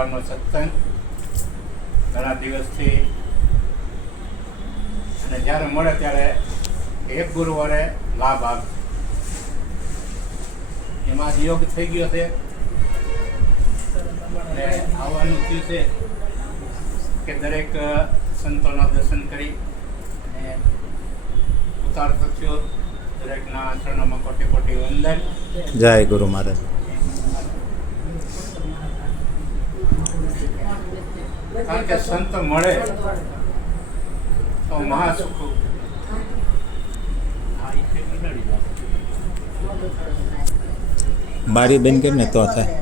ગુરુવારનો સત્સંગ ઘણા દિવસથી અને જ્યારે મળે ત્યારે એક ગુરુવારે લાભ આપે એમાં યોગ થઈ ગયો છે. આવવાનું થયું છે કે દરેક સંતોના દર્શન કરી અને ઉતાર થયો. દરેકના ચરણોમાં કોટી કોટી વંદન. જય ગુરુ મહારાજ. કારણ કે સંત મળે તો મહાસુખ હા, ઈ ફેર મંડળી વાત. બારી બેન કેમ ને તો થાય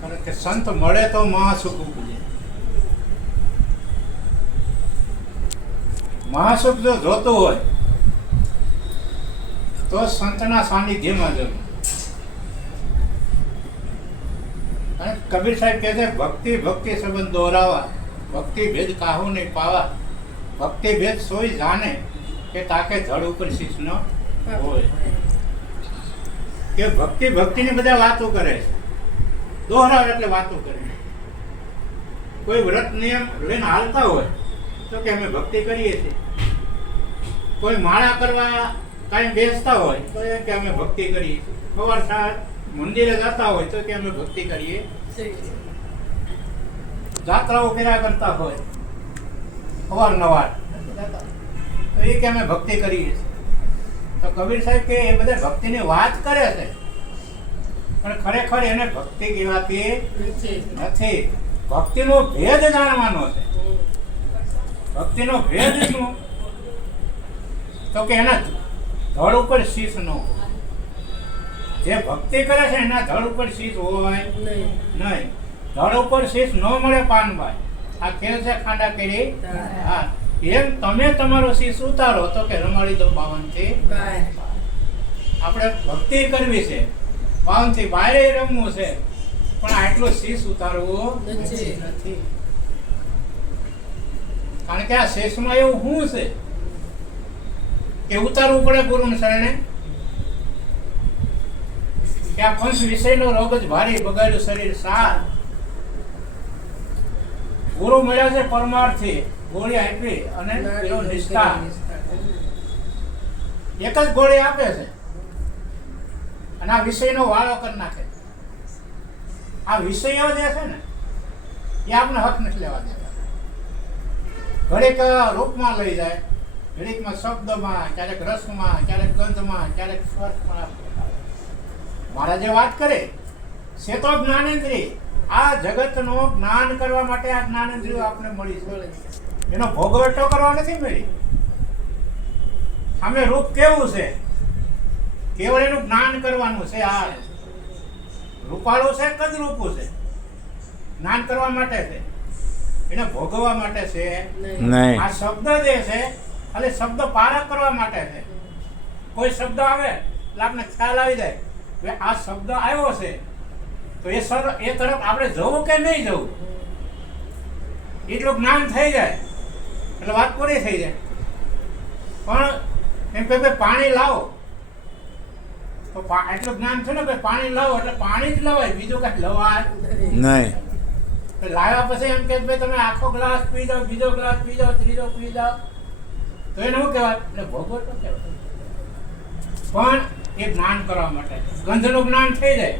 કારણ કે સંત મળે તો મહાસુખ ઉપજે મહાસુખ જો જોતું હોય, તો સંતના સાનિધ્યમાં જવું. અને કબીર સાહેબ કહે છે, ભક્તિ ભક્તિ સંબંધ દોરાવા, ભક્તિ ભેદ કાહુ નહીં પાવા, ભક્તિ ભેદ સોઈ જાણે કે તાકે ધડ ઉપર શીશ ન હોય. કે ભક્તિ, ભક્તિની બધા વાતો કરે છે. દોહરાવે એટલે વાતો કરે. કોઈ વ્રત નિયમ લઈને હાલતા હોય, તો કે અમે ભક્તિ કરીએ છીએ. કોઈ માળા કરવા કાંઈ બેસતા હોય તો એ કે અમે ભક્તિ કરીએ. સવાર સાંજ મંદિરે જતા હોય તો કે અમે ભક્તિ કરીએ. જાત્રાઓ કર્યા કરતા હોય. અવારનવાર. તો એ કે અમે ભક્તિ કરીએ તો કબીર સાહેબ કે એ બધા ભક્તિની વાત કરે છે. પણ ખરેખર એને ભક્તિ કહેવાતી નથી. ભક્તિનો ભેદ જાણવાનો છે. ભક્તિનો ભેદ શું? તો કે એના ધડ ઉપર શીશ ન હોય. જે ભક્તિ કરે છે એના ધડ ઉપર શીશ હોય નહીં. ધડ ઉપર શીશ ન મળે પાનભાઈ. આ ખેલ છે ખાંડા કેરી હા. એમ તમે તમારો શીશ ઉતારો તો કે રમાડી દો બાવનથી આપણે ભક્તિ કરવી છે. બાવનથી બારે રમવું છે. પણ આટલો શીશ ઉતારવો નથી. નથી કારણ કે આ શેષમાં એવું શું છે? કે ઉતારવું પડે ગુરુને શરણે? કે આ પંચ વિષયનો રોગ જ ભારી બગાડ્યું શરીર સાર. ગુરુ મળ્યા છે પરમાર્થી ગોળી આપી અને એનો નિષ્ઠા. એક જ ગોળી આપે છે. અને આ વિષયનો વાળો કરી નાખે. આ વિષયો જે છે ને એ આપણે હક નથી લેવા દેતા. ઘડીક રૂપમાં લઈ જાય. ઘડીકમાં શબ્દમાં ક્યારેક રસમાં ક્યારેક ગંધમાં ક્યારેક સ્પર્શમાં મહારાજે વાત કરે છે તો જ્ઞાનેન્દ્રિય. આ જગતનો જ્ઞાન કરવા માટે આ જ્ઞાનેન્દ્રિયો આપણે મળી છે. એનો ભોગવટો કરવા નથી મળી. સામે રૂપ કેવું છે? કેવળ એનું જ્ઞાન કરવાનું છે આ. રૂપાળું છે કદ રૂપું છે? જ્ઞાન કરવા માટે છે. એને ભોગવવા માટે છે. આ શબ્દ જે છે ખાલી શબ્દ પારક કરવા માટે છે. કોઈ શબ્દ આવે એટલે આપણે ખ્યાલ આવી જાય કે આ શબ્દ આવ્યો છે. તો એ સર એ તરફ આપણે જવું કે નહીં જવું? એટલું જ્ઞાન થઈ જાય. એટલે વાત પૂરી થઈ જાય. પણ એમ કે પાણી લાવો. તો એટલું જ્ઞાન થયું ને ભાઈ પાણી લાવો એટલે પાણી જ લવાય બીજું કઈ લવાય નહીં. લાવ્યા પછી એમ કે ભાઈ તમે આખો ગ્લાસ પી જાઓ બીજો ગ્લાસ પી જાઓ ત્રીજો પી જાઓ. તો એને શું કહેવાય? એટલે ભોગવટો કહેવાય. પણ એ જ્ઞાન કરવા માટે. ગંધનું જ્ઞાન થઈ જાય.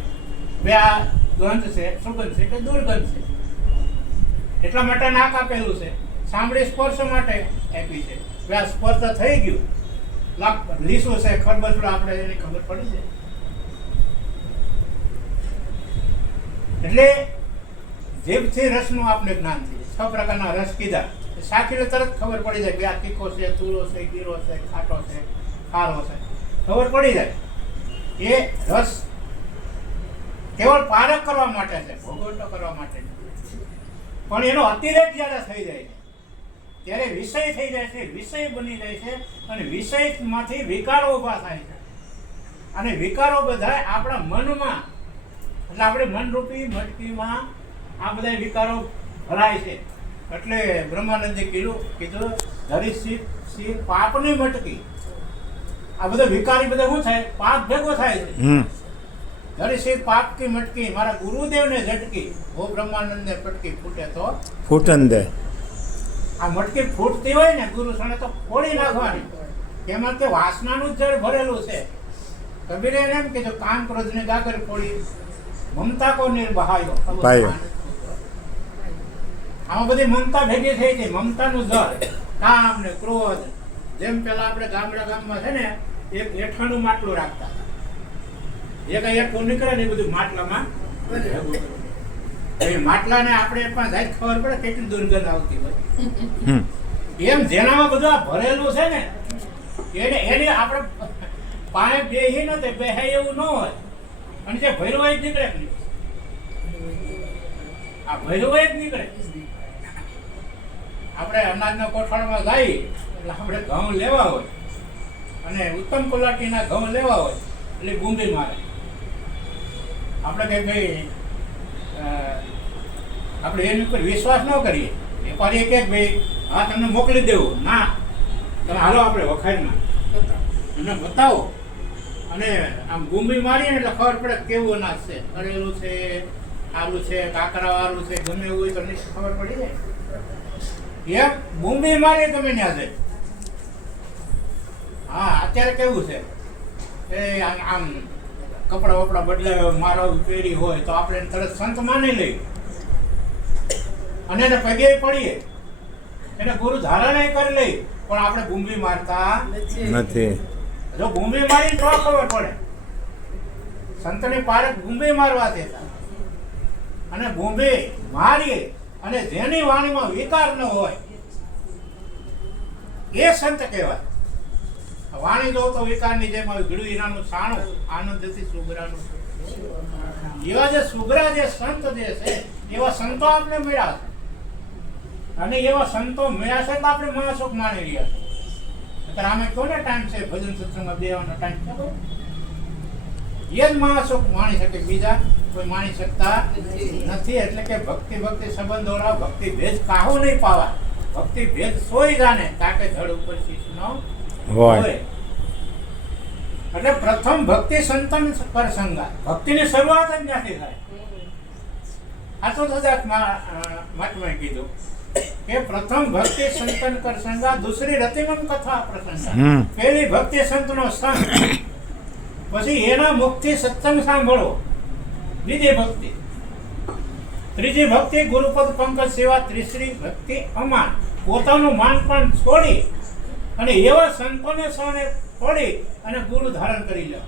બે આ ગંધ છે, સુગંધ છે કે દુર્ગંધ છે. એટલા માટે નાક આપેલું છે. સાંભળી સ્પર્શ માટે આપી છે. હવે આ સ્પર્શ થઈ ગયું. લાખ લીસું છે, ખરબચડું આપણે એની ખબર પડી જાય. એટલે જીભથી રસનું આપણે જ્ઞાન થઈ છ પ્રકારના રસ કીધા. સાખીને તરત ખબર પડી જાય કે આ તીખો છે તુરો છે, ગીરો છે, ખાટો છે, ખારો છે. ખબર પડી જાય. એ રસ કેવળ પારક કરવા માટે છે, ભોગવટો કરવા માટે. પણ એનો અતિરેક જ્યારે થઈ જાય છે, ત્યારે વિષય થઈ જાય છે, વિષય બની જાય છે અને વિષયમાંથી વિકારો ઊભા થાય છે. અને વિકારો બધા આપણા મનમાં, એટલે આપણે મનરૂપી, મટકીમાં આ બધા વિકારો ભરાય છે. એટલે બ્રહ્માનંદે કીધું કીધું ધરી શિર પાપની મટકી. આ બધા વિકારી બધા શું થાય? પાપ ભેગો થાય છે. ધરી પાપ કી મટકી મારા ગુરુદેવને ઝટકી. હો બ્રહ્માનંદને પટકી ફૂટે તો? ફૂટન દે. આ મટકી ફૂટતી હોય ને ગુરુ સણે તો ફોડી નાખવાની. એમાં તે વાસનાનું જળ ભરેલું છે. કબીરે એમ કીધું કામ ક્રોધને ગાગર ફોડી મમતા કો નિર્બહાયો પાયો. આમાં બધી મમતા ભેગી થઈ ગઈ મમતાનું જળ કામ ને ક્રોધ. જેમ પેલા આપણે ગામડા ગામમાં છે ને એક એઠાણું માટલું રાખતા હતા. એક એઠું નીકળે ને એ બધું માટલામાં. એ માટલાને આપણે પણ જાય ખબર પડે કેટલી દુર્ગંધ આવતી હોય. હમ. એમ જેનામાં બધું આ ભરેલું છે ને એને એને આપણે પાણી બેહી ન તે બેહાય એવું ન હોય. અને જે ભૈરવાય જ નીકળે. આ ભૈરવાય જ નીકળે. આપણે અનાજના કોઠાળમાં લાવી એટલે આપણે ઘઉં લેવા હોય. અને ઉત્તમ ક્વોલિટીના ઘઉં લેવા હોય, એટલે ગુંદી મારે. આપણે કે ભાઈ આપણે એની ઉપર વિશ્વાસ ન કરીએ. વેપારી કે ભાઈ, હા, તમને મોકલી દેવું. ના, તમે હાલો આપણે વખાણના એને બતાવો. અને આમ ગુંબી મારીએ એટલે ખબર પડે કેવું અનાજ છે. કરેલું છે આલુ છે, કાકરાવાળું છે, ગમે એવું હોય તો નિશ્ચિત ખબર પડી જાય. એમ ગુંબી મારી તમે ત્યાં જઈ હા અત્યારે કેવું છે? એ આમ કપડા વપડા બદલાવે મારો પહેરી હોય તો આપણે એને તરત સંત માની લઈએ. અને એને પગે પડીએ. એને ગુરુ ધારણ કરી લઈ પણ આપણે ગુંબી મારતા નથી. જો ગુંબી મારી તો ખબર પડે. સંતની પારે ગુંબી મારવા દેતા અને ગુંબી મારીએ અને જેની વાણીમાં વિકાર ન હોય, એ સંત કહેવાય. વાણી જો તો વિકારની જેમ ગળું હીરાનું સાણું આનંદથી સુગરાનું. એવા જે સુગરા જે સંત જે છે, એવા સંતો આપણે મળ્યા અને એવા સંતો મળ્યા છે તો આપણે મહાસુખ માણી રહ્યા છે આમે કોને ટાઈમ છે? ભજન સત્સંગમાં દેવાનો ટાઈમ છે? એ જ મહાસુખ માણી શકે બીજા કોઈ માણી શકતા નથી. એટલે કે ભક્તિ ભક્તિ સંબંધો રાવ ભક્તિ ભેદ કાહો નહીં પાવા. ભક્તિ ભેદ સોઈ જાને તાકે જળ ઉપર શીશનો હોય. એટલે પ્રથમ ભક્તિ સંતન પર સંગા ભક્તિની શરૂઆત જ ત્યાંથી થાય. આ તો મહાત્માએ કીધું કે પ્રથમ ભક્તિ સંતન પર સંગા દૂસરી રતિમમ કથા પ્રસંગા. પહેલી ભક્તિ સંતનો સંગ પછી એના મુખથી સત્સંગ સાંભળો. બીજી ભક્તિ. ત્રીજી ભક્તિ ગુરુપદ પંકજ સેવા, ત્રીસરી ભક્તિ અમાન. પોતાનું માન પણ છોડી અને એવા સંતોને સૌને પડી અને ગુરુ ધારણ કરી લે.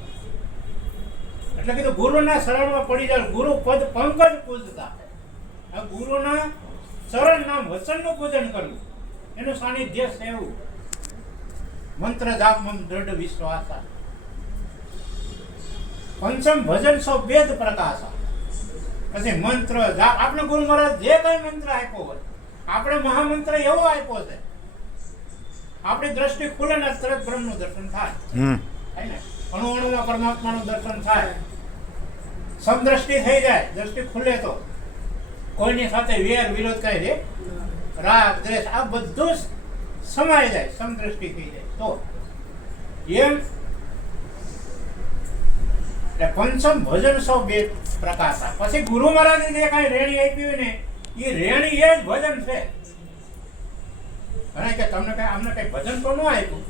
એટલે કીધું, ગુરુના શરણમાં પડી જાય ગુરુ પદ પંકજ પૂજતા. ગુરુના શરણ નામ વચનનું પૂજન કરવું. એનું સાનિધ્ય સેવું. મંત્ર જાપ મમ દ્રઢ વિશ્વાસા પંચમ ભજન સો વેદ પ્રકાશ પછી મંત્ર આપણે ગુરુ મહારાજ જે કઈ મંત્ર આપ્યો હોય આપણે મહામંત્ર એવો આપ્યો છે આપણી દ્રષ્ટિ ખુલે ને તરત બ્રહ્મનું દર્શન થાય. ને? અણુ અણુમાં પરમાત્માનું દર્શન થાય. સમદ્રષ્ટિ થઈ જાય દ્રષ્ટિ ખુલે તો. કોઈની સાથે વેર વિરોધ કઈ દે રાગ દ્વેષ આ બધું જ સમાઈ જાય સમદ્રષ્ટિ થઈ જાય. તો એમ એટલે પંચમ ભજન સૌ બે પ્રકાશા પછી ગુરુ મહારાજે જે કાંઈ રેણી આપી હોય ને, એ રેણી એ જ ભજન છે. ઘણા કે તમને કઈ, અમને કઈ ભજન તો ન આપ્યું.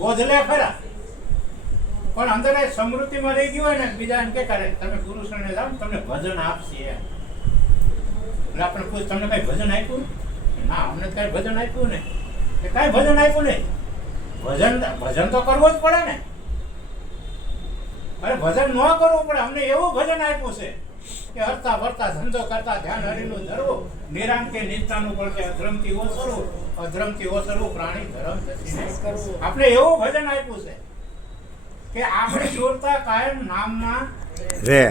ગોધલે ખરા પણ અંદર સમૃદ્ધિમાં રહી ગયું હોય ને, બીજા એમ કે કરે, તમે ગુરુ શરણે જાઓ તમને ભજન આપશે એમ. એટલે આપણે પૂછ તમને કઈ ભજન આપ્યું? ના, અમને કઈ ભજન આપ્યું ને કે કઈ ભજન આપ્યું નહીં. ભજન ભજન તો કરવું જ પડે ને. અરે ભજન ન કરવું પડે. અમને એવું ભજન આપ્યું છે કે હરતા ફરતા ધંધો કરતા ધ્યાન હરીનું ધરવું. નિરામ કે નિષ્ઠાનું કે અધ્રમથી ઓસરવું. અધ્રમથી ઓસરવું પ્રાણી ધર્મ થતી. આપણે એવું ભજન આપ્યું છે કે આપણે જોડતા કાયમ નામના રે.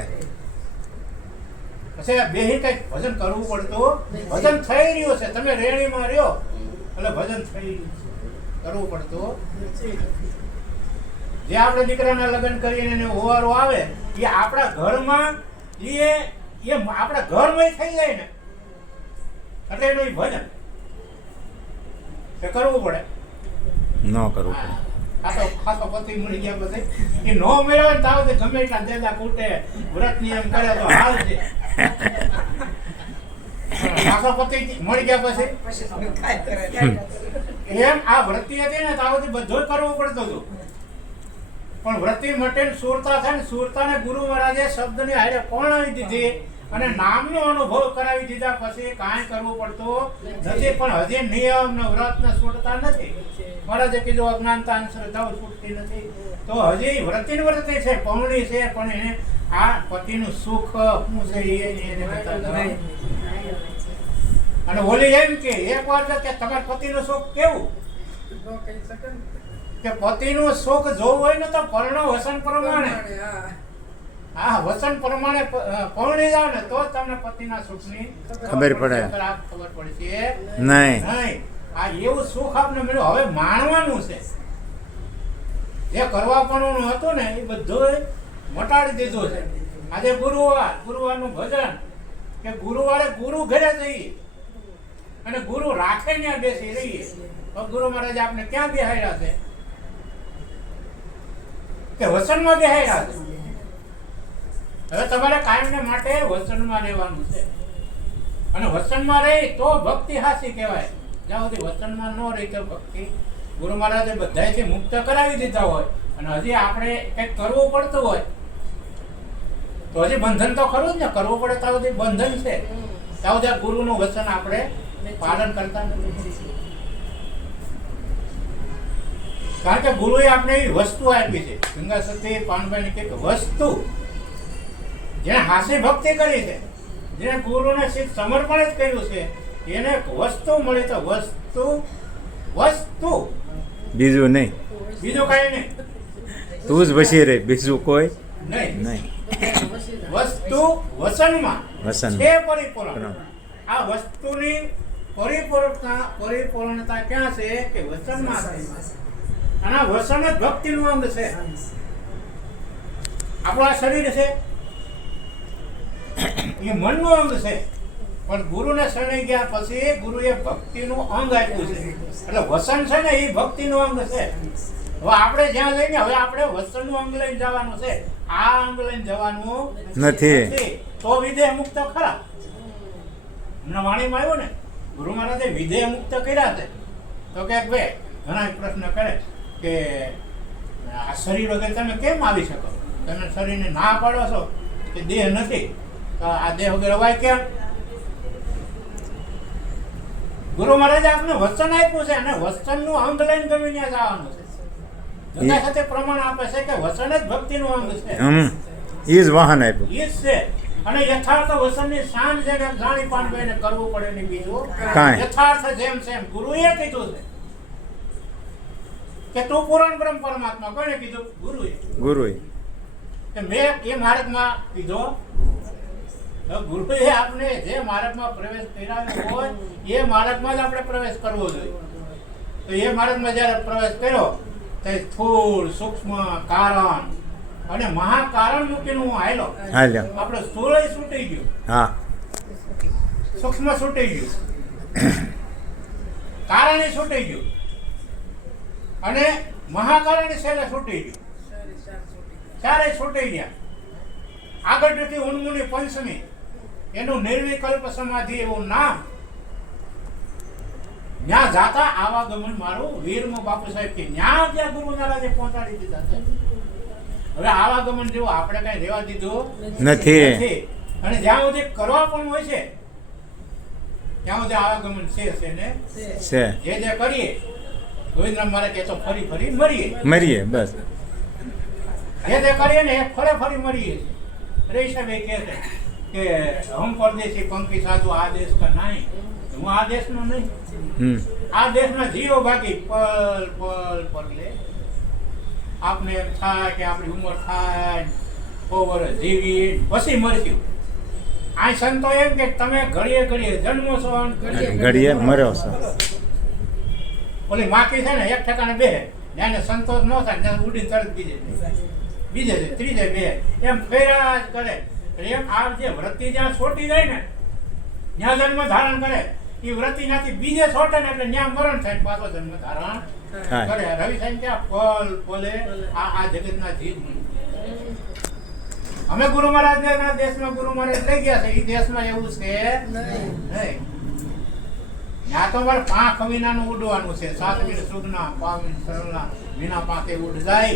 પછી આ બેહી કંઈક ભજન કરવું પડતું. ભજન થઈ રહ્યું છે. તમે રેણીમાં રહ્યો. એટલે ભજન થઈ રહ્યું છે. કરવું પડતું. જે આપણે દીકરાના લગ્ન કરીને એને ઓવારો આવે એ આપણા ઘરમાં એ એ આપણા ઘરમાં થઈ જાય ને. એટલે એનું ઈ ભજન. તે કરવું પડે. ન કરવું પડે. ખાસો ખાસો પતિ મળી ગયા પછી. એ નો મેળવે ને તાવ ગમે એટલા દેદા કૂટે વ્રત નિયમ કરે તો હાલ છે. ખાસો પતિ મળી ગયા પછી. એમ આ વ્રતિ હતી ને તાવથી બધું કરવું પડતું હતું. પણ વ્રતિ માટે સુરતા થાય ને સુરતાને ગુરુ મહારાજે શબ્દની હારે પરણાવી દીધી? અને નામનો અનુભવ કરાવી દીધા પછી કાંઈ કરવું પડતું નથી પણ હજી નિયમ ને વ્રત ને છૂટતા નથી. મહારાજે કીધું અજ્ઞાનતા અને શ્રદ્ધાઓ છૂટતી નથી. તો હજી વ્રતિ ને વ્રતિ છે પૌણી છે પણ એને આ પતિનું સુખ શું છે એ એને બતાવતા. અને ઓલી એમ કે એક વાર કે તમારા પતિનું સુખ કેવું? કે પતિનું સુખ જોવું હોય ને તો પરણ વસન પ્રમાણે. હા. વસન પ્રમાણે પરણી જાવ ને તો તમને પતિના સુખની ખબર પડે. ખબર પડશે નહીં. નહીં. આ એવું સુખ આપને મળ્યું. હવે માણવાનું છે. જે કરવાપણું હતું ને એ બધું મટાડી દીધું છે. આજે ગુરુવાર ગુરુવારનું ભજન કે ગુરુવારે ગુરુ ઘરે જઈએ અને ગુરુ રાખે ત્યાં બેસી રહીએ. તો ગુરુ મહારાજ આપણે ક્યાં બેહાડ્યા છે? કે વસનમાં બેહાડ્યા છે. હવે તમારે કાયમને માટે વસનમાં રહેવાનું છે. અને વસનમાં રહી તો ભક્તિ હાસી કહેવાય. જ્યાં સુધી વચનમાં ન રહી તો ભક્તિ ગુરુ મહારાજે બધાયથી મુક્ત કરાવી દીધા હોય અને હજી આપણે કંઈક કરવું પડતું હોય તો હજી બંધન તો ખરું જ ને કરવું પડે ત્યાં સુધી બંધન છે. ત્યાં સુધી ગુરુનું વચન આપણે પાલન કરતા નથી. કારણ કે ગુરુએ આપણે એવી વસ્તુ આપી છે. ગંગા સતી પાનભાઈ ને કે વસ્તુ જેને હાસ્ય ભક્તિ કરી છે જેને ગુરુને સિદ્ધ સમર્પણ જ કર્યું છે એને વસ્તુ મળી તો વસ્તુ વસ્તુ. બીજું નહીં. બીજું કઈ નહીં. તું જ બસી રે બીજું કોઈ નહીં. નહીં. વસ્તુ વસનમાં વસન. છે પરિપૂર્ણ. આ વસ્તુની પરિપૂર્ણતા પરિપૂર્ણતા ક્યાં છે? કે વચનમાં છે. અને આ વસન જ ભક્તિનું અંગ છે. આપણું આ શરીર છે. એ મનનું અંગ છે. પણ ગુરુને શરણે ગયા પછી ગુરુએ ભક્તિનું અંગ આપ્યું છે. એટલે વસન છે ને એ ભક્તિનું અંગ છે. હવે આપણે જ્યાં લઈને હવે આપણે વસનનું અંગ લઈને જવાનું છે. આ અંગ લઈને જવાનું નથી. તો વિદેહ મુક્ત ખરા. હમણાં વાણીમાં આવ્યું ને ગુરુ મહારાજે વિધેય મુક્ત કર્યા છે. તો કે ભાઈ ઘણા પ્રશ્ન કરે. કે આ શરીર વગર તમે કેમ આવી શકો? તમે શરીરને ના પાડો છો કે દેહ નથી? તો આ દેહ વગર અવાય કેમ? ગુરુ મહારાજ આપને વચન આપ્યું છે અને વચનનું અંગ લઈને ગમે ત્યાં જવાનું છે. ગંગા સાથે પ્રમાણ આપે છે કે વચન જ ભક્તિનું અંગ છે. એ જ વાહન આપ્યું. એ જ છે. અને યથાર્થ વસનની શાન છે જાણી જાણી એને કરવું પડે ને બીજું યથાર્થ જેમ છે ગુરુએ કીધું છે. કે તું પૂરણ બ્રહ્મ પરમાત્મા કોને કીધું? ગુરુએ. ગુરુએ. મેં એ માર્ગમાં કીધો. ગુરુએ આપણે જે માર્ગમાં પ્રવેશ કરાવ્યો હોય એ માર્ગમાં જ આપણે પ્રવેશ કરવો જોઈએ. તો એ માર્ગમાં જ્યારે પ્રવેશ કર્યો તે એ સ્થૂળ સૂક્ષ્મ કારણ અને મહાકારણ મૂકીને હું હાલ્યો. આપણે સ્થૂળ છૂટી ગયું. હા. સૂક્ષ્મ છૂટી ગયું. કારણે છૂટી ગયું. અને મહાકારણ છેલ્લે છૂટી ગયું. ચારે છૂટી ગયા. આગળ નથી ઉન્મુની પંચમી એનું નિર્વિકલ્પ સમાધિ એવું નામ. ન્યા જાતા આવાગમન મારું વીરમો બાપુ સાહેબ કે ન્યા ત્યાં ગુરુ મહારાજે પહોંચાડી દીધા છે. હવે આવાગમન જેવું આપણે કઈ રેવા દીધું નથી. અને જ્યાં સુધી કરવા પણ હોય છે ત્યાં સુધી આવાગમન છે છે ને? જે જે કરીએ ગોવિંદરામ મારે કે તો ફરી ફરી મરીએ. મરીએ બસ. જે કરીએ ને ફરે ફરી મરીએ. રહીશ કહે છે કે હમ પરદેશી પંખી સાધુ આ દેશ કા નહીં. હું આ દેશનો નહીં. આ દેશમાં જીવો બાકી. પલ પલ પગલે. આપને એમ થાય કે આપણી ઉંમર થાય ઓવર જીવી પછી મરશું. આ સંતો એમ કે તમે ઘડીએ ઘડીએ જન્મો છો ઘડીએ ઘડીએ મર્યો છો. ઓલી માખી છે ને એક ઠેકાણે બે. જ્યાં સંતોષ ન થાય ત્યાં ઉડીને તરત બીજે બીજે ત્રીજે બે. એમ ફેરા જ કરે. એમ આ જે વ્રતિ જ્યાં છોટી જાય ને ત્યાં જન્મ ધારણ કરે. એ વ્રતિ નાથી બીજે છોટે ને એટલે ત્યાં મરણ થાય પાછો જન્મ ધારણ કરે. રવિ સાહેબ ત્યાં પલ પલે આ આ જગતના જીવ અમે ગુરુ મહારાજ દેશમાં ગુરુ મહારાજ લઈ ગયા છે. એ દેશમાં એવું છે નહીં. ત્યાં તો મારે પાંખ વિનાનું ઉડવાનું છે. સાત વિન સુગના પાવિન સરળના વિના પાંખે ઉડ જાય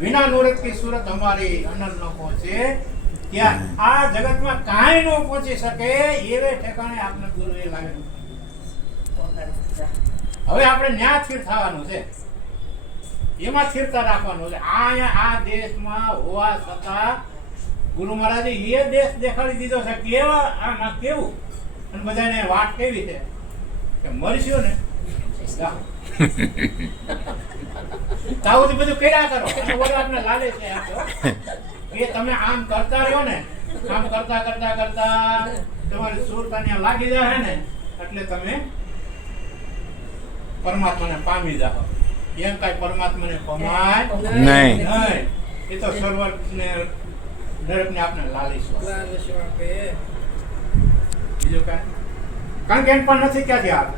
વિના નુરત કી સુરત અમારી અનંત ન પહોંચે ત્યાં આ જગતમાં કાંઈ ન પહોંચી શકે એવે ઠેકાણે આપણે ગુરુએ લાવેલું હવે આપણે ન્યા સ્થિર થવાનું છે. એમાં સ્થિરતા રાખવાનું છે. આ આ દેશમાં હોવા છતાં ગુરુ મહારાજે એ દેશ દેખાડી દીધો છે. કેવા આમાં કેવું? અને બધાને વાત કેવી છે? મરશો ને? જા. તાવથી બધું કર્યા કરો. આપણે લાલે છે. કે તમે આમ કરતા રહ્યો ને આમ કરતા કરતા કરતા તમારી સુરતા લાગી જાય ને એટલે તમે પરમાત્માને પામી જાઓ એમ કાંઈ પરમાત્માને પમાય નહીં. નહીં. એ તો સર્વને નરકને આપણે લાલીશું. બીજું કાંઈ? કારણ કે એમ પણ નથી ક્યાંથી આવે.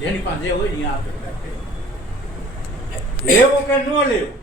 જેની પાસે જે હોય ને એ આપે લેવો કે ન લેવું?